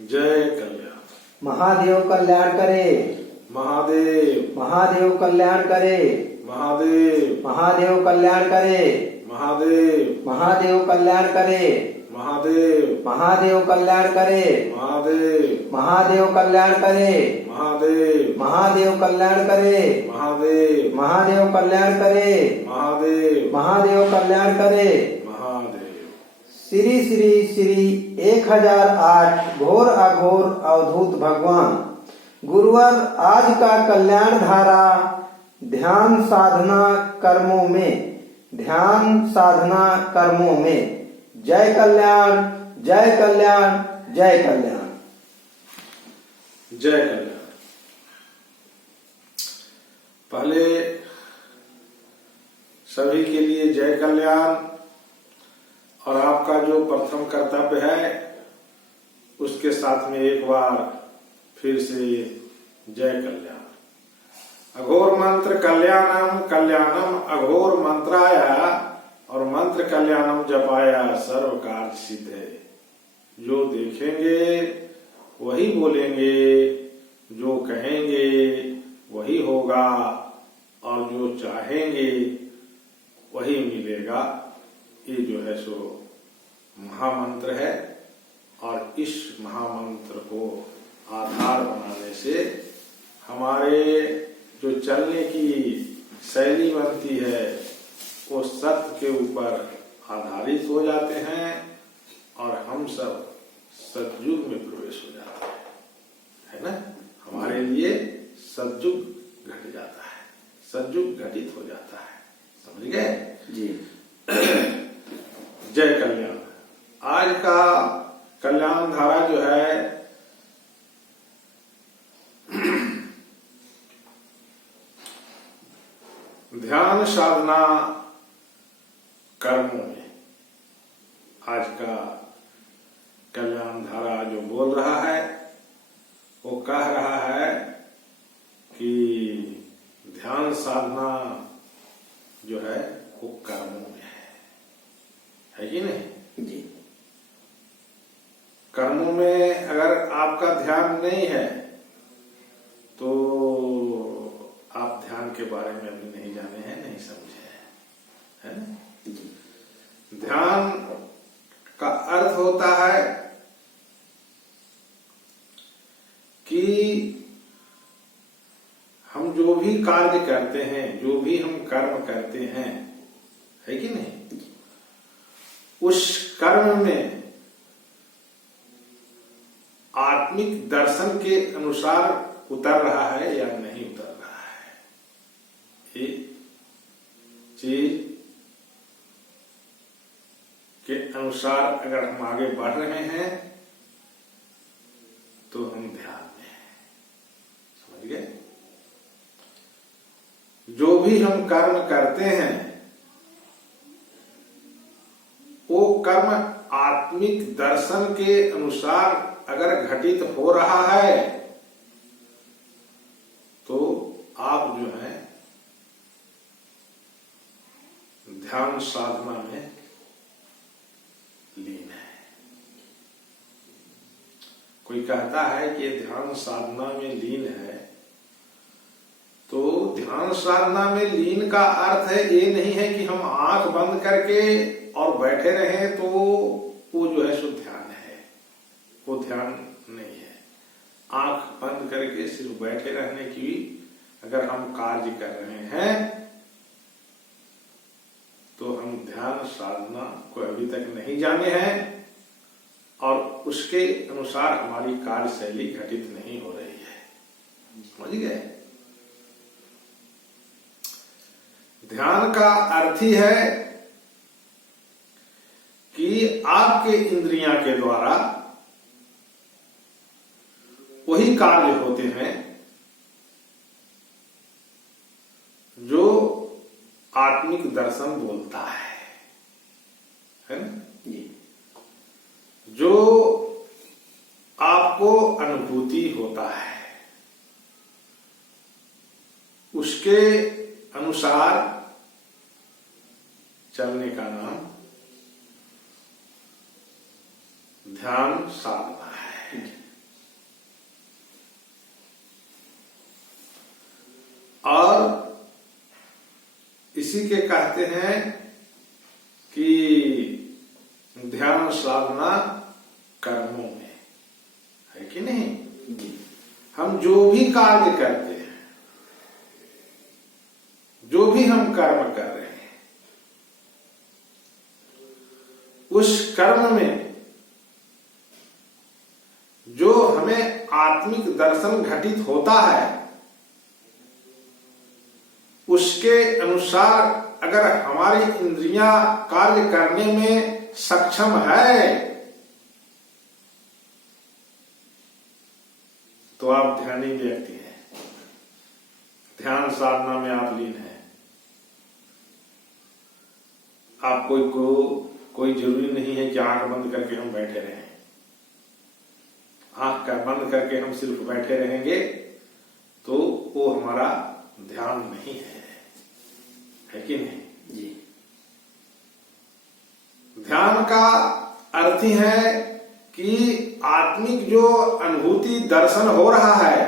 जय कल्याण। महादेव कल्याण करे। महादेव। महादेव कल्याण करे। महादेव। महादेव कल्याण करे। महादेव। महादेव कल्याण करे। महादेव। महादेव कल्याण करे। महादेव। महादेव कल्याण करे। महादेव। महादेव कल्याण करे। महादेव। महादेव कल्याण करे। महादेव। महादेव कल्याण करे। महादेव। श्री श्री श्री 1008 घोर अघोर अवधूत भगवान गुरुवर आज का कल्याण धारा ध्यान साधना कर्मों में, ध्यान साधना कर्मों में। जय कल्याण, जय कल्याण, जय कल्याण। जय कल्याण। पहले सभी के लिए जय कल्याण। और आपका जो प्रथम कर्तव्य है उसके साथ में एक बार फिर से जय कल्याण। अघोर मंत्र कल्याणम कल्याणम अघोर मंत्राया और मंत्र कल्याणम जपाया सर्व कार्य सिद्ध है। जो देखेंगे वही बोलेंगे, जो कहेंगे वही होगा और जो चाहेंगे वही मिलेगा। ये जो है सो महामंत्र है और इस महामंत्र को आधार बनाने से हमारे जो चलने की शैली बनती है वो सत्य के ऊपर आधारित हो जाते हैं और हम सब सतयुग में प्रवेश हो जाते हैं, है ना। हमारे लिए सतयुग घट जाता है, सतयुग घटित हो जाता है। समझ गए जी। जय कल्याण। आज का कल्याण धारा जो है ध्यान साधना कर्मों में। आज का कल्याण धारा जो बोल रहा है वो कह रहा है कि ध्यान साधना जो है वो कर्मों में है कि नहीं जी। कर्मों में अगर आपका ध्यान नहीं है तो आप ध्यान के बारे में अभी नहीं जाने हैं, नहीं समझे हैं, है ना जी। ध्यान का अर्थ होता है कि हम जो भी कार्य करते हैं, जो भी हम कर्म करते हैं, है कि नहीं, उस कर्म में आत्मिक दर्शन के अनुसार उतर रहा है या नहीं उतर रहा है। ये चीज के अनुसार अगर हम आगे बढ़ रहे हैं तो हम ध्यान में हैं। समझ गए। जो भी हम कर्म करते हैं वो कर्म आत्मिक दर्शन के अनुसार अगर घटित हो रहा है तो आप जो है ध्यान साधना में लीन है। कोई कहता है कि ध्यान साधना में लीन है, तो ध्यान साधना में लीन का अर्थ है ये नहीं है कि हम आंख बंद करके और बैठे रहे तो वो जो है सो ध्यान है। वो ध्यान नहीं है। आंख बंद करके सिर्फ बैठे रहने की अगर हम कार्य कर रहे हैं तो हम ध्यान साधना को अभी तक नहीं जाने हैं और उसके अनुसार हमारी कार्य शैली घटित नहीं हो रही है। समझ गए। ध्यान का अर्थ ही है कि आपके इंद्रियां के द्वारा वही कार्य होते हैं जो आत्मिक दर्शन बोलता है ना। जो आपको अनुभूति होता है उसके अनुसार चलने का नाम ध्यान साधना है। इसी के कहते हैं कि ध्यान साधना कर्मों में है कि नहीं। हम जो भी कार्य करते हैं, जो भी हम कर्म कर रहे हैं, उस कर्म में जो हमें आत्मिक दर्शन घटित होता है, उसके अनुसार अगर हमारी इंद्रियां कार्य करने में सक्षम है तो आप ध्यानी व्यक्ति हैं, ध्यान साधना में आप लीन हैं। आप कोई जरूरी नहीं है कि आंख बंद करके हम बैठे रहें। आंख का बंद करके हम सिर्फ बैठे रहेंगे तो वो हमारा ध्यान नहीं है कि नहीं जी। ध्यान का अर्थ ही है कि आत्मिक जो अनुभूति दर्शन हो रहा है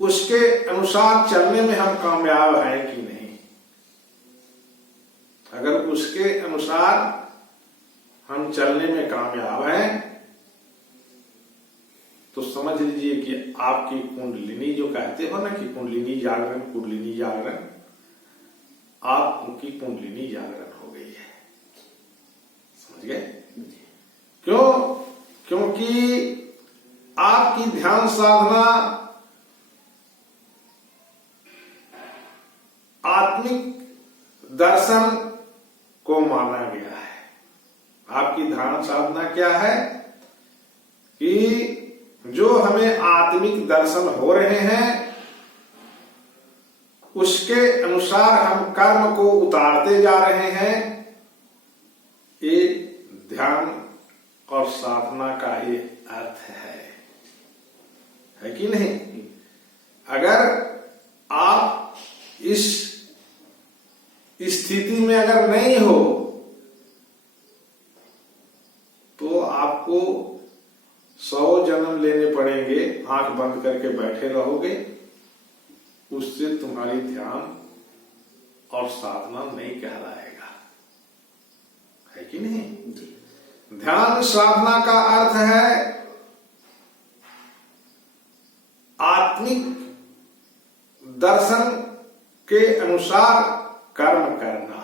उसके अनुसार चलने में हम कामयाब हैं कि नहीं। अगर उसके अनुसार हम चलने में कामयाब हैं तो समझ लीजिए कि आपकी कुंडलिनी, जो कहते हो ना कि कुंडलिनी जागरण, आपकी कुंडलिनी जागरण हो गई है। समझ गए क्यों? क्योंकि आपकी ध्यान साधना आत्मिक दर्शन को माना गया है। आपकी ध्यान साधना क्या है कि जो हमें आत्मिक दर्शन हो रहे हैं उसके अनुसार हम कर्म को उतारते जा रहे हैं। ये ध्यान और साधना का ये अर्थ है कि नहीं। अगर आप इस स्थिति में अगर नहीं हो तो आपको 100 जन्म लेने पड़ेंगे, आंख बंद करके बैठे रहोगे, उससे तुम्हारी ध्यान और साधना नहीं कहलाएगा, है कि नहीं। ध्यान साधना का अर्थ है आत्मिक दर्शन के अनुसार कर्म करना,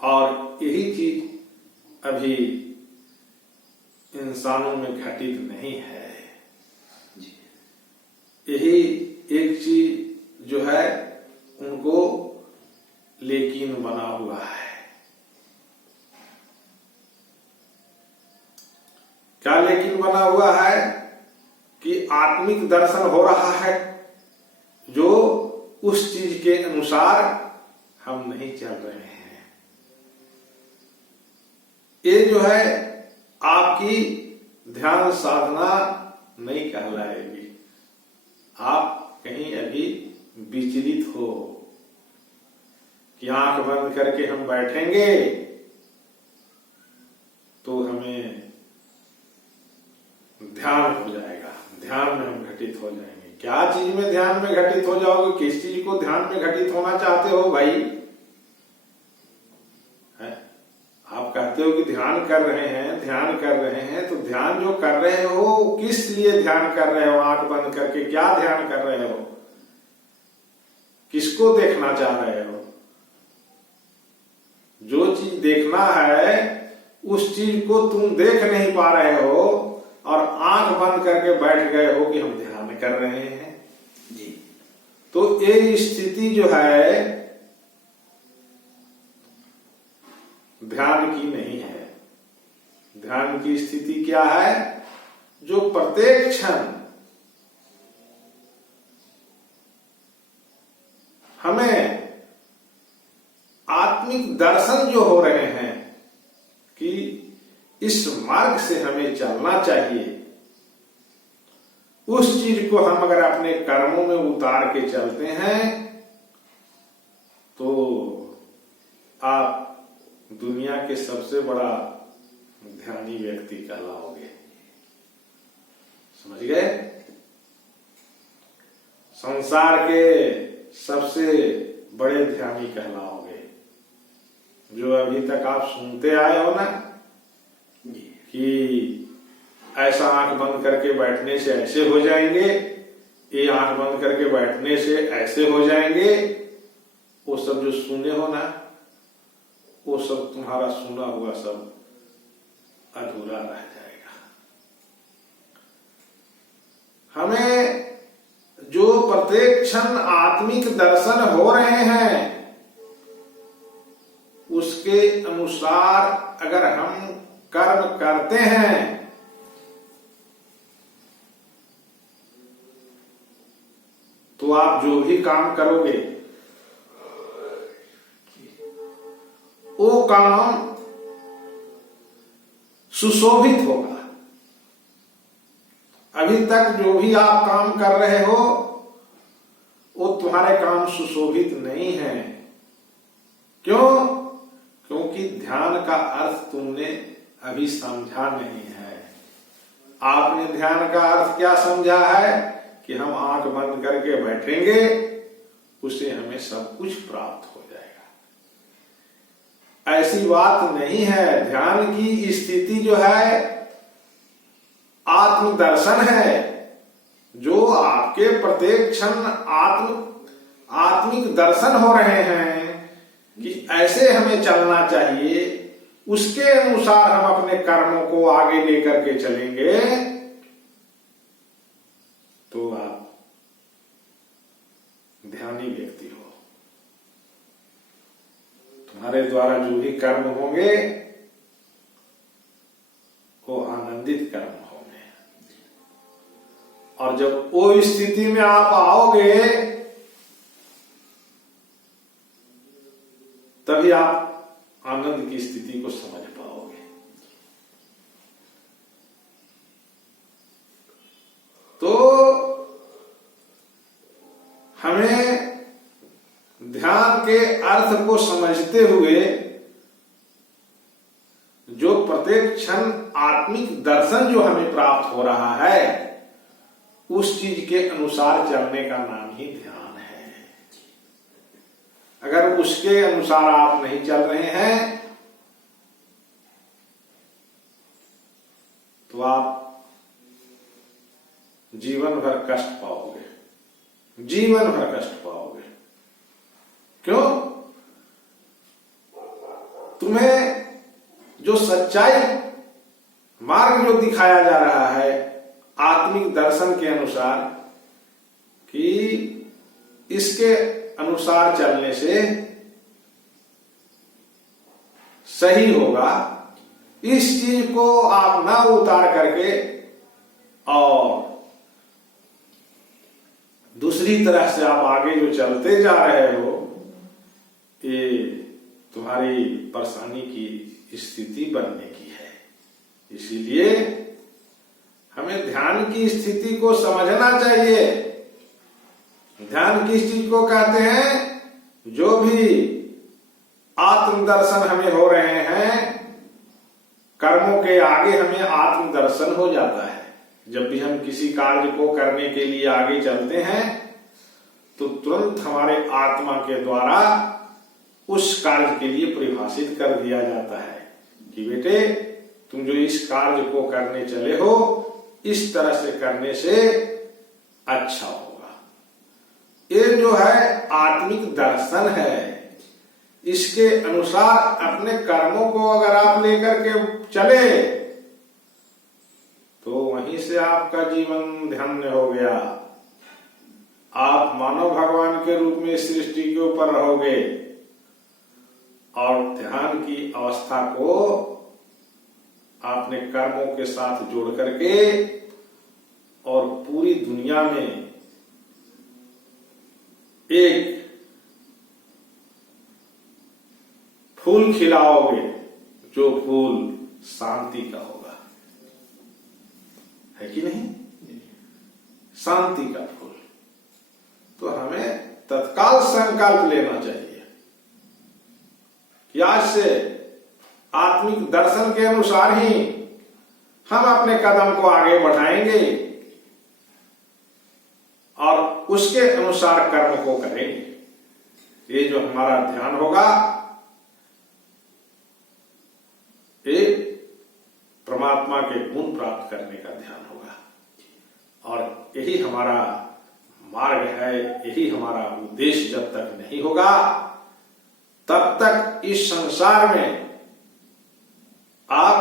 और यही चीज अभी इंसानों में घटित नहीं है। यही एक चीज जो है उनको लेकिन बना हुआ है। क्या लेकिन बना हुआ है कि आत्मिक दर्शन हो रहा है, जो उस चीज के अनुसार हम नहीं चल रहे हैं। ये जो है आपकी ध्यान साधना नहीं कहलाएगी। आप कहीं अभी विचलित हो कि आंख बंद करके हम बैठेंगे तो हमें ध्यान हो जाएगा, ध्यान में हम घटित हो जाएंगे। क्या चीज में ध्यान में घटित हो जाओगे? किस चीज को ध्यान में घटित होना चाहते हो भाई? है? आप कहते हो कि ध्यान कर रहे हैं, तो ध्यान जो कर रहे हो किस लिए ध्यान कर रहे हो? आंख बंद करके क्या ध्यान कर रहे हो? किसको देखना चाह रहे हो? जो चीज देखना है उस चीज को तुम देख नहीं पा रहे हो और आंख बंद करके बैठ गए हो कि हम ध्यान कर रहे हैं जी। तो ये स्थिति जो है ध्यान की नहीं है। ध्यान की स्थिति क्या है? जो प्रत्येक क्षण हमें आत्मिक दर्शन जो हो रहे हैं कि इस मार्ग से हमें चलना चाहिए, उस चीज को हम अगर अपने कर्मों में उतार के चलते हैं तो आप दुनिया के सबसे बड़ा ध्यानी व्यक्ति कहलाओगे। समझ गए? संसार के सबसे बड़े ध्यानी कहलाओगे। जो अभी तक आप सुनते आए हो ना कि ऐसा आंख बंद करके बैठने से ऐसे हो जाएंगे, ये आंख बंद करके बैठने से ऐसे हो जाएंगे, वो सब जो सुने हो ना, वो सब तुम्हारा सुना हुआ सब अधूरा रह जाएगा। हमें जो प्रत्येक क्षण आत्मिक दर्शन हो रहे हैं, उसके अनुसार अगर हम कर्म करते हैं तो आप जो भी काम करोगे वो काम सुशोभित होगा। अभी तक जो भी आप काम कर रहे हो वो तुम्हारे काम सुशोभित नहीं है। क्यों? क्योंकि ध्यान का अर्थ तुमने अभी समझा नहीं है। आपने ध्यान का अर्थ क्या समझा है कि हम आंख बंद करके बैठेंगे, उसे हमें सब कुछ प्राप्त हो जाएगा। ऐसी बात नहीं है। ध्यान की स्थिति जो है आत्मदर्शन है, जो आपके प्रत्येक क्षण आत्मिक दर्शन हो रहे हैं कि ऐसे हमें चलना चाहिए, उसके अनुसार हम अपने कर्मों को आगे लेकर के चलेंगे तो आप ध्यानी व्यक्ति हो। तुम्हारे द्वारा जो भी कर्म होंगे वो आनंदित कर्म होंगे। और जब वो स्थिति में आप आओगे तभी आप आनंद की स्थिति को समझ पाओगे। तो हमें ध्यान के अर्थ को समझते हुए जो प्रत्येक क्षण आत्मिक दर्शन जो हमें प्राप्त हो रहा है, उस चीज के अनुसार चलने का नाम ही ध्यान है। अगर उसके अनुसार आप नहीं चल रहे हैं तो आप जीवन भर कष्ट पाओगे, जीवन भर कष्ट पाओगे। क्यों? तुम्हें जो सच्चाई मार्ग जो दिखाया जा रहा है आत्मिक दर्शन के अनुसार कि इसके अनुसार चलने से सही होगा, इस चीज को आप ना उतार करके और दूसरी तरह से आप आगे जो चलते जा रहे हो, ये तुम्हारी परेशानी की स्थिति बनने की है। इसीलिए हमें ध्यान की स्थिति को समझना चाहिए। ध्यान किस चीज को कहते हैं? जो भी आत्मदर्शन हमें हो रहे हैं, कर्मों के आगे हमें आत्मदर्शन हो जाता है। जब भी हम किसी कार्य को करने के लिए आगे चलते हैं तो तुरंत हमारे आत्मा के द्वारा उस कार्य के लिए परिभाषित कर दिया जाता है कि बेटे तुम जो इस कार्य को करने चले हो, इस तरह से करने से अच्छा होगा। ये जो है आत्मिक दर्शन है। इसके अनुसार अपने कर्मों को अगर आप लेकर के चले तो वहीं से आपका जीवन धन्य हो गया। आप मानव भगवान के रूप में सृष्टि के ऊपर रहोगे और ध्यान की अवस्था को आपने कर्मों के साथ जोड़ करके और पूरी दुनिया में एक फूल खिलाओगे जो फूल शांति का होगा, है कि नहीं? शांति का फूल। तो हमें तत्काल संकल्प लेना चाहिए कि आज से आत्मिक दर्शन के अनुसार ही हम अपने कदम को आगे बढ़ाएंगे और उसके अनुसार कर्म को करेंगे। ये जो हमारा ध्यान होगा ये परमात्मा के गुण प्राप्त करने का ध्यान होगा, और यही हमारा मार्ग है, यही हमारा उद्देश्य। जब तक नहीं होगा तब तक इस संसार में आप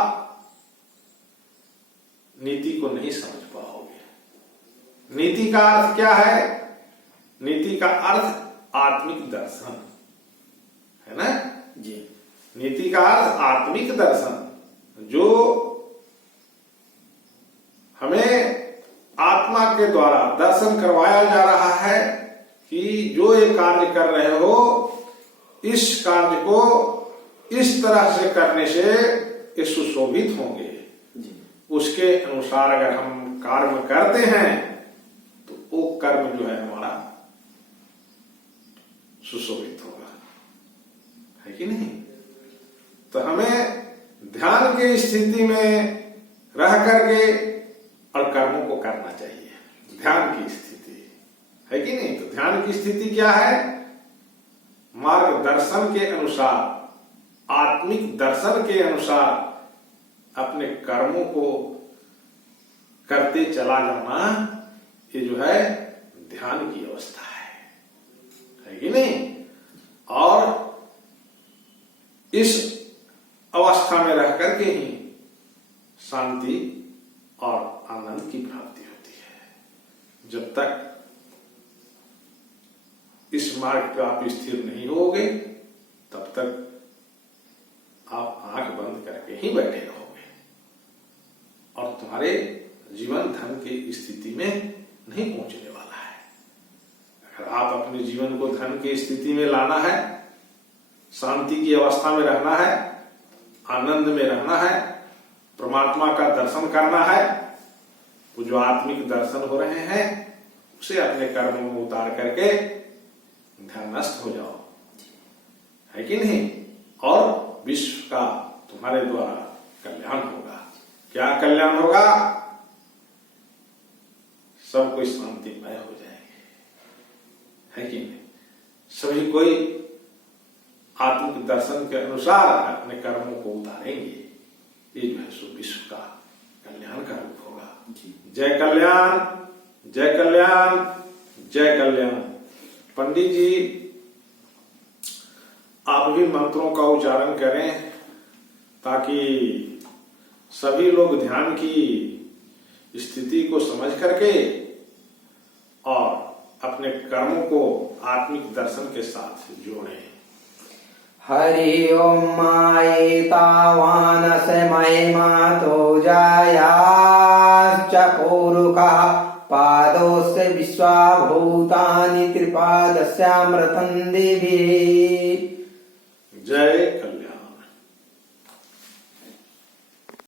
नीति को नहीं समझ पाओगे। नीति का अर्थ क्या है? नीति का अर्थ आत्मिक दर्शन है ना जी। नीति का अर्थ आत्मिक दर्शन, जो हमें आत्मा के द्वारा दर्शन करवाया जा रहा है कि जो ये कार्य कर रहे हो, इस कार्य को इस तरह से करने से ये सुशोभित होंगे। उसके अनुसार अगर हम कर्म करते हैं तो वो कर्म जो है हमारा सुशोभित होगा, है कि नहीं? तो हमें ध्यान की स्थिति में रह करके और कर्मों को करना चाहिए। ध्यान की स्थिति है कि नहीं? तो ध्यान की स्थिति क्या है? मार्गदर्शन के अनुसार, आत्मिक दर्शन के अनुसार अपने कर्मों को करते चला जाना, ये जो है ध्यान की अवस्था है कि नहीं? और इस अवस्था में रह करके ही शांति और आनंद की प्राप्ति होती है। जब तक इस मार्ग पर आप स्थिर नहीं होगे तब तक आप आंख बंद करके ही बैठे रहोगे और तुम्हारे जीवन धन की स्थिति में नहीं पहुंचने वाला है। अगर आप अपने जीवन को धन की स्थिति में लाना है, शांति की अवस्था में रहना है, आनंद में रहना है, परमात्मा का दर्शन करना है, वो जो आत्मिक दर्शन हो रहे हैं उसे अपने कर्म में उतार करके ध्यानस्थ हो जाओ, है कि नहीं? और विश्व का तुम्हारे द्वारा कल्याण होगा। क्या कल्याण होगा? सब कोई शांतिमय हो जाएंगे, है कि नहीं? सभी कोई आत्मिक दर्शन के अनुसार अपने कर्मों को उतारेंगे। ये जो है सो विश्व का कल्याण का रूप होगा। जय कल्याण, जय कल्याण, जय कल्याण। पंडित जी आप भी मंत्रों का उच्चारण करें ताकि सभी लोग ध्यान की स्थिति को समझ करके और अपने कर्मों को आत्मिक दर्शन के साथ जोड़ें। हरि ओम मायेतावानस महिमातो जायाश्च पूरुका पादोस्य विश्वाभूतानि त्रिपादस्यामृतं देवी। जय कल्याण।